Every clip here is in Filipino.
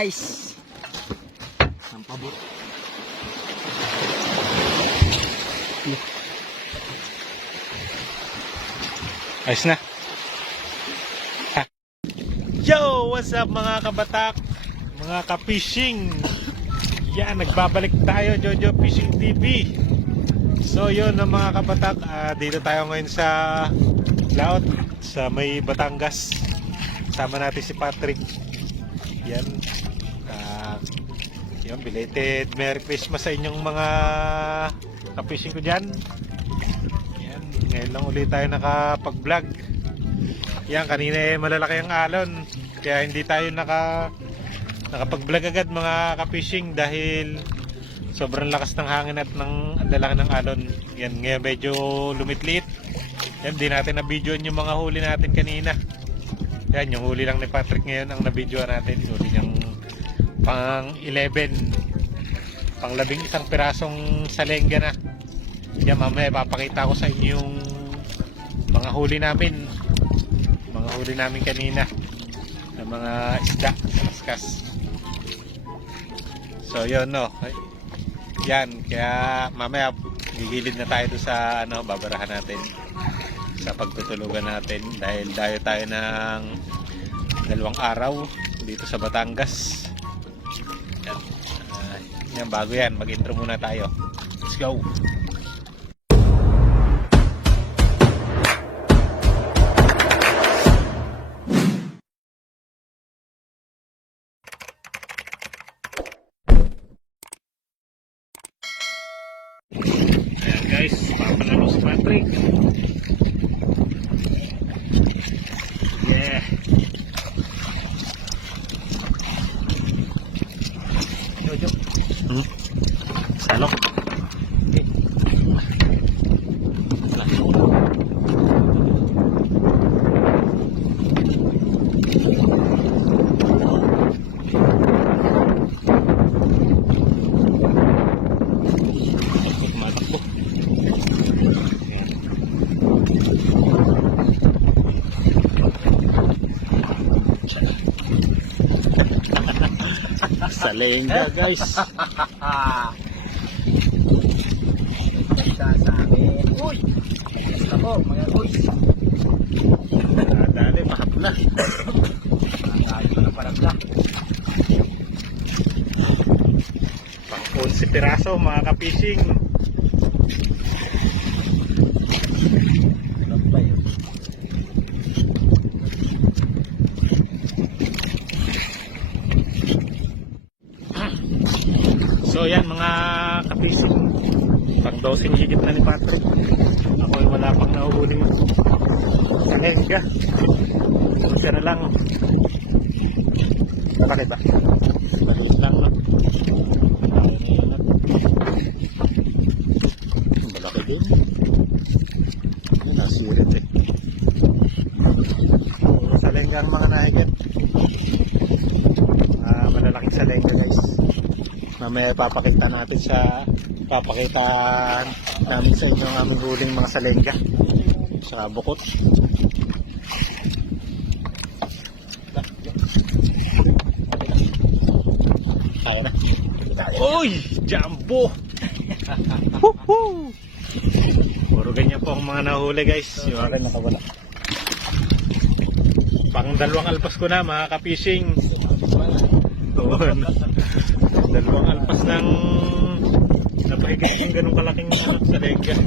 guys. Ang pabot. Ayos na. Yo! What's up mga kabatak? Mga ka-fishing. Yan, nagbabalik tayo, Jojo Fishing TV. So yun mga kabatak, dito tayo ngayon sa laot sa may Batangas. Sama natin si Patrick. Yan. Yan, belated Merry Christmas sa inyong mga ka-fishing ko dyan. Yan, ngayon lang ulit tayo nakapag-vlog. Yan, kanina malalaki ang alon. Kaya hindi tayo nakapag-vlog agad mga ka-fishing dahil sobrang lakas ng hangin at ang lalaki ng alon. Yan, ngayon medyo lumitlit. Yan, di natin na-videoan yung mga huli natin kanina. Yan, yung huli lang ni Patrick ngayon ang na-videoan natin. Huli niyang pang 11. Pang 11 pirasong salengga na. Yan, mamaya papakita ko sa inyo yung mga huli namin. Mga huli namin kanina ng mga isda sa Kaskas. So yun, no. Yan, kaya mamaya gigilid na tayo doon sa babarahan natin sa pagtutulugan natin dahil dayo tayo ng 2 araw dito sa Batangas. Yan, yan bago yan, mag-intro muna tayo. Let's go. Ayan guys, papalaro si Patrick. Yeah. Jojo. Salok. Salengga guys. Punta sa akin. Uy! Basta po mga boys. Dali, mahapla. Nakakain ko ng parabla. Pang 11 piraso mga ka-fishing. Ano ba yun? So yan mga ka-fishing, pang 12 higit na ni Patrick. Ako ay wala pang nahuhuling salengga. Siya na lang. Malaki ba? Maliit lang no? Malaki din. Yan, nasirit eh. Salengga ang mga nahigat. Malalaking salengga guys. Mamaya papakita natin namin sa inyo ang aming huling mga salengga sa bukot. Tayo na. Uy! Jumbo! Puro ganyan po ang mga nahuli guys. Yung akin nakawala. Pang 2 alpas ko na mga ka-fishing. Doon. 2 alpas ng napahigit yung ganun kalaking salengga.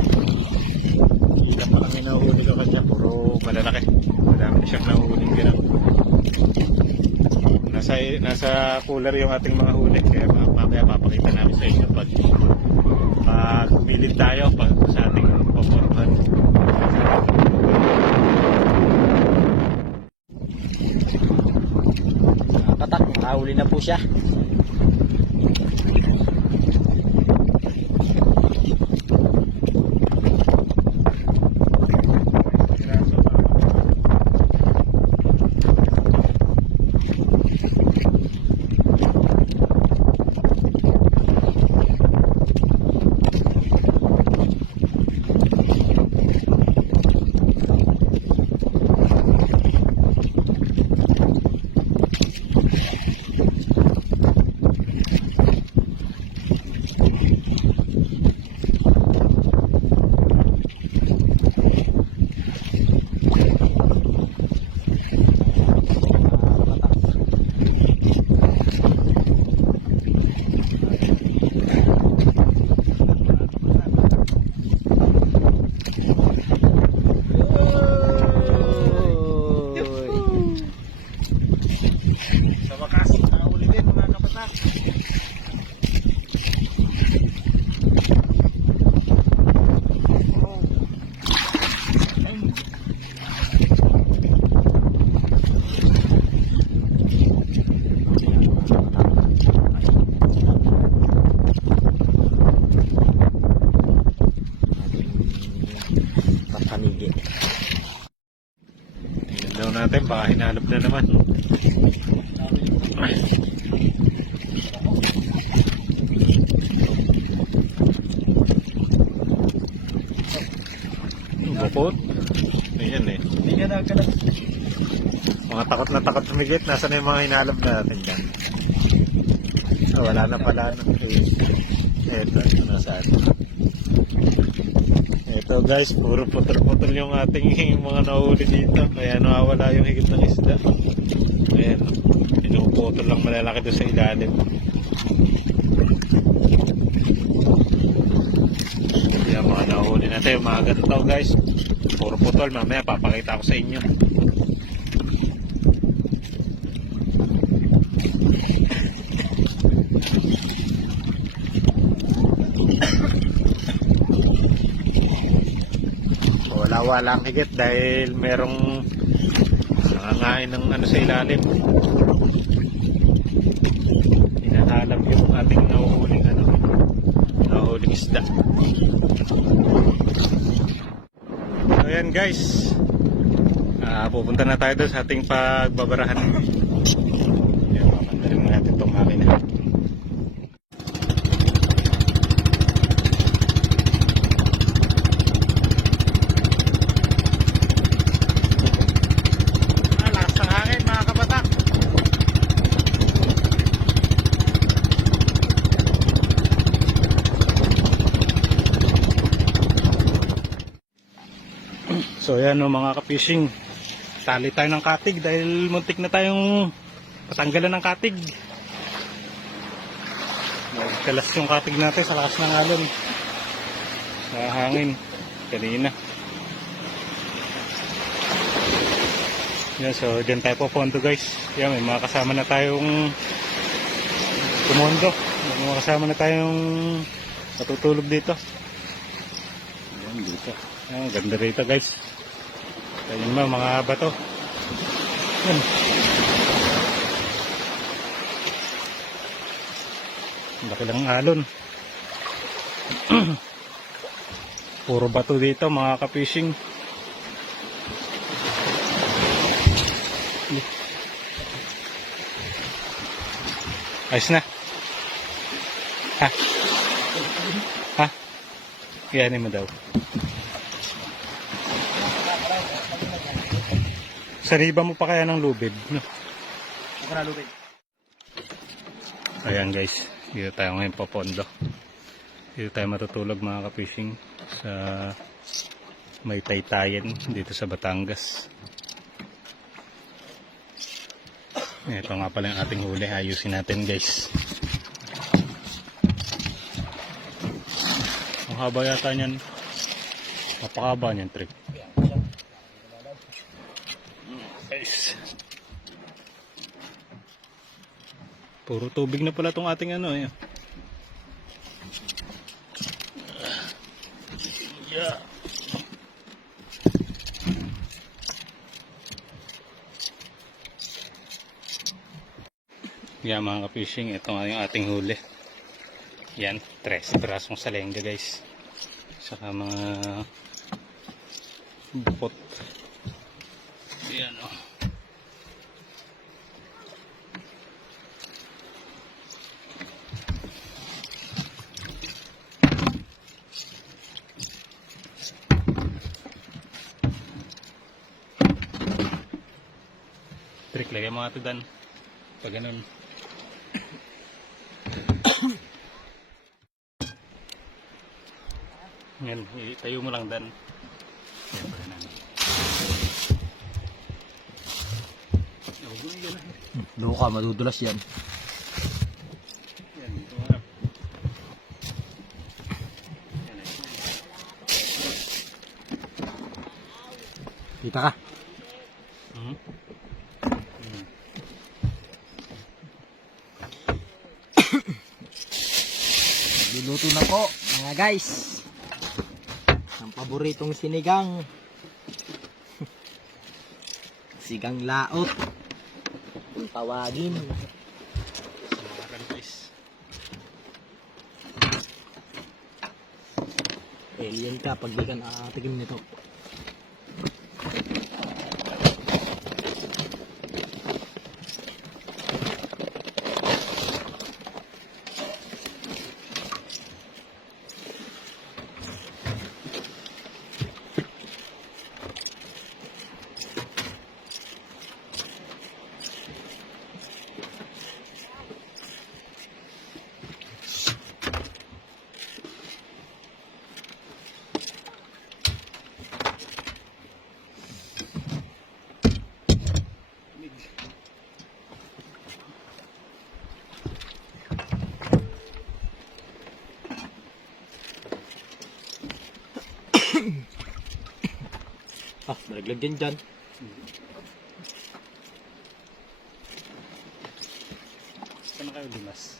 Kita pa lang yung nahuhuli ko kanya, puro malalaki. Madami siyang nahuhuli ganun. Nasa cooler yung ating mga huli, kaya mamaya papakita namin sa inyo pag bilid tayo sa ating paporman. Katak, nakahuli na po siya. Sa wakas, nakahuli din mga kabatak. Papanigi. Tingnan daw natin, baka hinalap na naman. Bukod. Ayan eh. Hindi ka nagkalas. Mga takot na takot sumigit. Nasaan na yung mga hinalap natin dyan? Ah, wala na pala. Eto, ito na sa atin. Ito guys, puro putol-putol yung ating mga nahuli dito. Kaya nawawala yung higit ng isda. Ayan. Pinuputol lang malalaki doon sa ilalim. Yung mga nahuli natin, yung mga ganito guys. Puro putol. Mamaya papakita ko sa inyo. Wala ang higit dahil merong nangangain ng ano sa ilalim. Hinahalap yung ating nahuhuling isda. So yan guys, pupunta na tayo doon sa ating pagbabarahan. Yan, papandarin natin itong makina. So yan o mga ka-fishing, tali tayo ng katig dahil muntik na tayong patanggalan ng katig. Nagkalas yung katig natin sa lakas ng alon sa hangin kanina. Yan, so dyan tayo po pondo guys. Yan, may mga kasama na tayong tumondo, may mga kasama na tayong matutulog dito. Yan dito. Ang ganda rito guys. Ayun mga bato. Yan. Laki lang alon. Puro bato dito mga ka-fishing. Ayos na. Ha? Ha? Iyanin mo daw. Sariba mo pa kaya ng lubid, no? Ako na lubid. Ayan guys, dito tayo ngayon papondo. Dito tayo matutulog mga ka-fishing sa may Taytayan dito sa Batangas. Ito nga pala yung ating huli, ayusin natin guys. Ang haba yata niyan. Napakahaba niyan, trip. Guys. Puro tubig na pala tong ating ano eh. Yeah. Yan mga ka-fishing, ito nga yung ating huli. Yan, 13 pirasong salengga guys. Saka mga bukot. Yan o. Trick, lagay mga tudan. Pag ganun. Yan, itayo mo lang dan. Luka, madudulas yan. Yan, dito nga Kita ka. Hmm? Luluto na po mga guys. Ang paboritong sinigang. Sigang laot. Kung tawagin. Samaran guys. Alien ka pag di ka nakatikim nito. Nalaglag din dyan. Saan na kayo limas?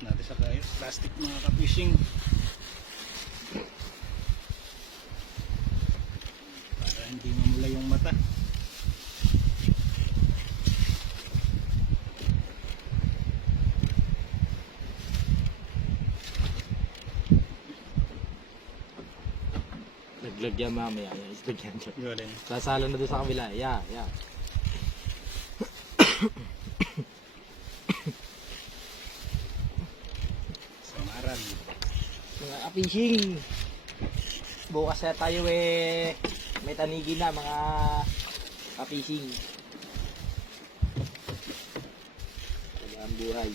Natin sa kayo. Plastic mga ka-fishing. Para hindi mamula yung mata. Naglag yan mamaya. Isdag yan. Yun rin. Sasala na doon sa kabila. Yeah. Samaran. Mga ka-fishing. Bukas na tayo may tanigi na mga ka-fishing. Wala ang buhay.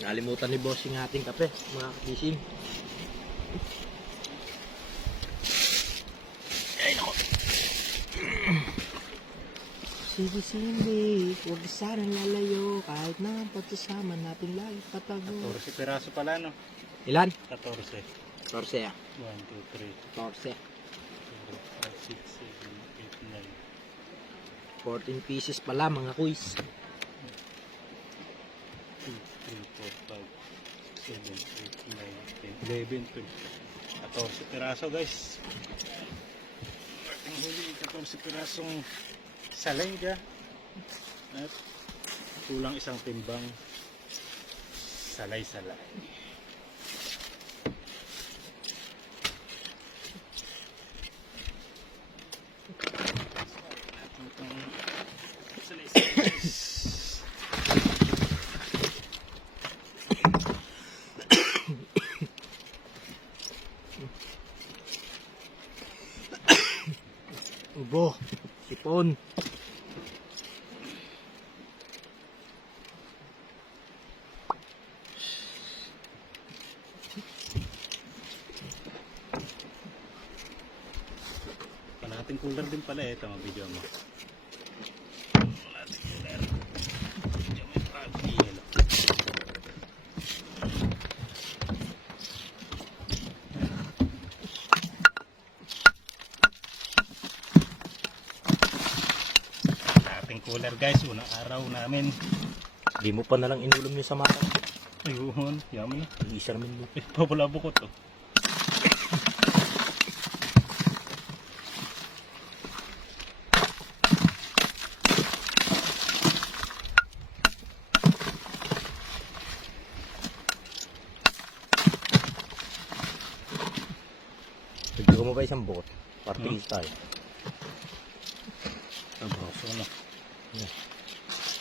Nalimutan ni boss yung ating kape, mga ka-fishing. Ay, nako. Sige, huwag sana lalayo, kahit na pagsasama natin lagi patago. 14 piraso pala, no? Ilan? 14. 14 ah. 1, 2, 3, 14. 4, 5, 6, 7, 8, 9. 14 pieces pala mga kuys. 2, 3, 4, 5, 6, 7, 8, 9, 10, 11, 12. 14 piraso guys. Ang huli 14 pirasong salengga at kulang isang timbang salay-salay. Ubo, sipon. Panating cooler din pala ito ang video mo. Panating cooler. Video mo yung yellow. ating cooler guys, unang araw namin. Di mo pa nalang inulom yung samata. Ayun, yaman na. Isa namin mo. Pabula bukot oh. Pagdago mo ba isang bukot? Partigis tayo. Tabaso na.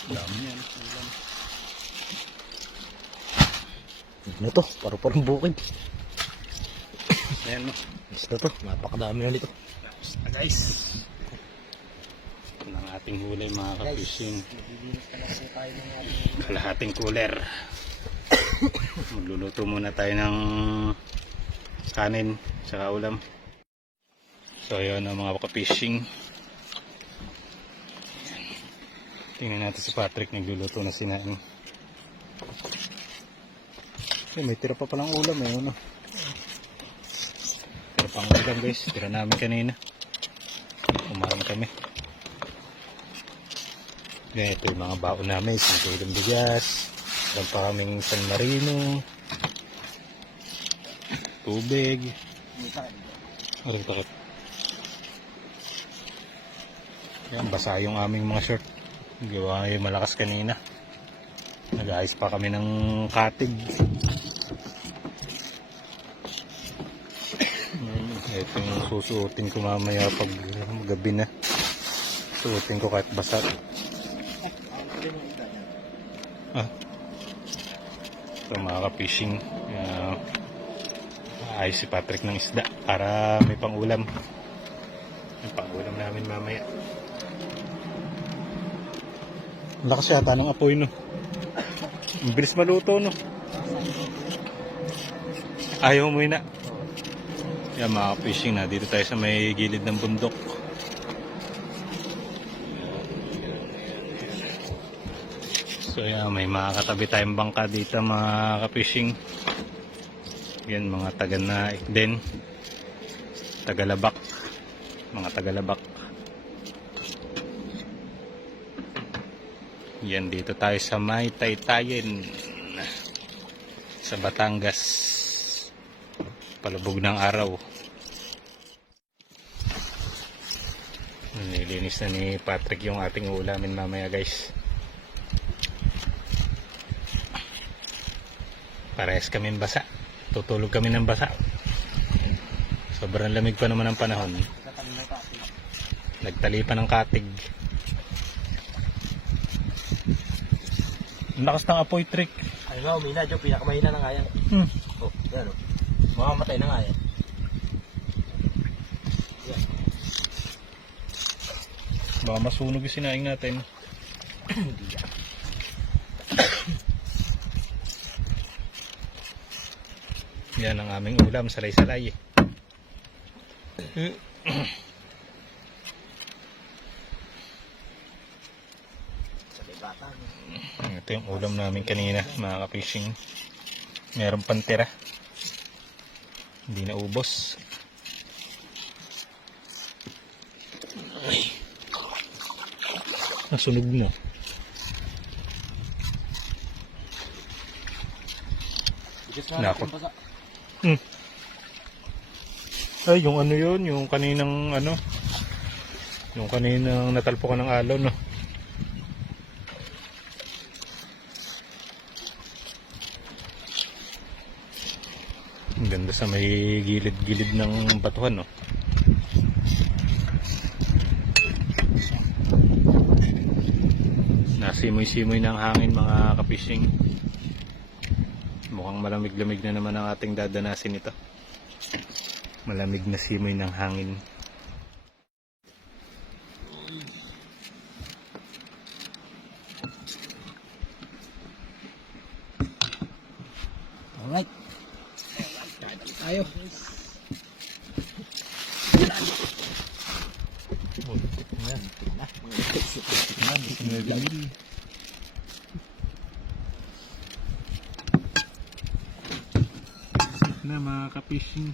Dami yan. Ano to? Paru-parang bukid. Ayan mo. Basta to. Napakadami na nito. Tapos na guys. Ito ng ating huli mga ka-fishing. Kalahating cooler. Magluluto muna tayo ng kanin saka ulam. So ayun ang mga ka-fishing. Tingnan natin si Patrick, nagluluto na sinain. May tira pa palang ulam eh. Ano? Tira pang ulam guys. Tira namin kanina. Kumain kami. Ito yung mga baon namin. Sintulang bigas. Meron pa kaming San Marino. Tubig. Aray takot. Yan, basa yung aming mga shirt. Gawa yung malakas kanina. Nag-ayos pa kami ng katig. Ito yung susuotin ko mamaya pag gabi na. Suotin ko kahit basa. So mga ka-fishing, ayos si Patrick ng isda para may pang-ulam. May pang-ulam namin mamaya. Lakas yata ng apoy no. Ang bilis maluto no. Ayaw mo na. Yan mga fishing na dito tayo sa may gilid ng bundok. So yan, may mga katabi tayong bangka dito mga ka-fishing. Yan mga taga na din. Tagalabak. Mga Tagalabak. Yan dito tayo sa may Taytayin sa Batangas. Palubog ng araw. Nilinis na ni Patrick yung ating ulamin mamaya guys. Parehas kami basa. Tutulog kami ng basa. Sobrang lamig pa naman ang panahon. Nagtali pa ng katig. Ang lakas ng apoy trick. Ay nga, umina dyan. Pinakamahina na nga yan. Oh, yan o. Mamamatay na nga yan. Baka masunog yung sinaing natin. Yan ang aming ulam, salay-salay. Ito yung ulam namin kanina, mga ka-fishing. Meron pang tira. Hindi na ubos. Nasunog na. Nako. Ay, yung ano yun, yung kaninang ano, yung kaninang natalpo ka ng alon, no? Ang ganda sa may gilid-gilid ng batuhan, no? Nasimoy-simoy ng hangin mga ka-fishing. Mukhang malamig-lamig na naman ang ating dadanasin ito. Malamig na simoy ng hangin. Alright. Tayo. Na mga ka-fishing,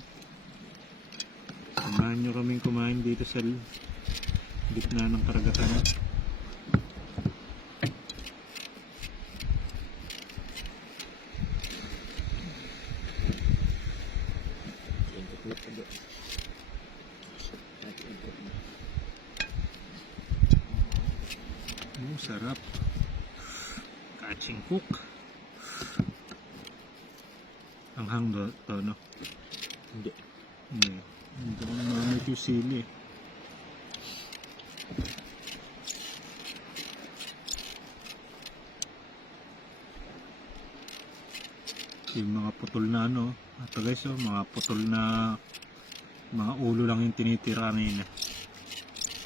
samahan nyo kaming kumain dito sa gitna ng karagatan. Sarap. Catching hook. Ang hangga to, no? Hindi. Hindi. Hindi ko naman yung sili. Yung mga putol na ano. Ito guys, oh, mga putol na mga ulo lang yung tinitira kanina.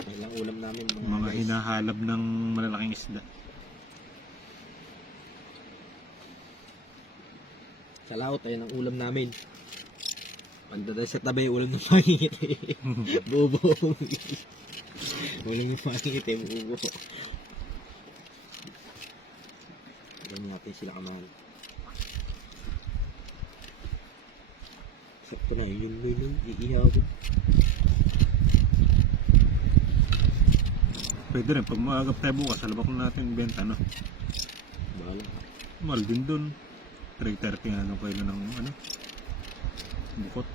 Ilang ulam namin Mga guys. hinahalab ng malalaking isda. Sa laot, ayun ang ulam namin. Panda tayo sa tabi, ulam ng pangit. Bubo. Ulam ng pangit eh, bubo. Ganyan natin sila kamahal. Sakto na yun, iihawin. Pwede rin, pag maagap tayo bukas, alabak na natin benta, no? Bahala. Mahal din dun. 330 nga ano kilo ng ano, bukot.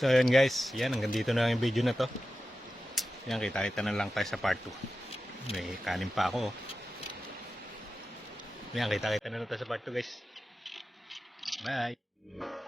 So yun guys, yan hanggang dito na lang yung video na to. Yan, kita-kita na lang tayo sa part 2. May kanin pa ako. Yan, kita-kita na lang tayo sa part 2 guys. Bye!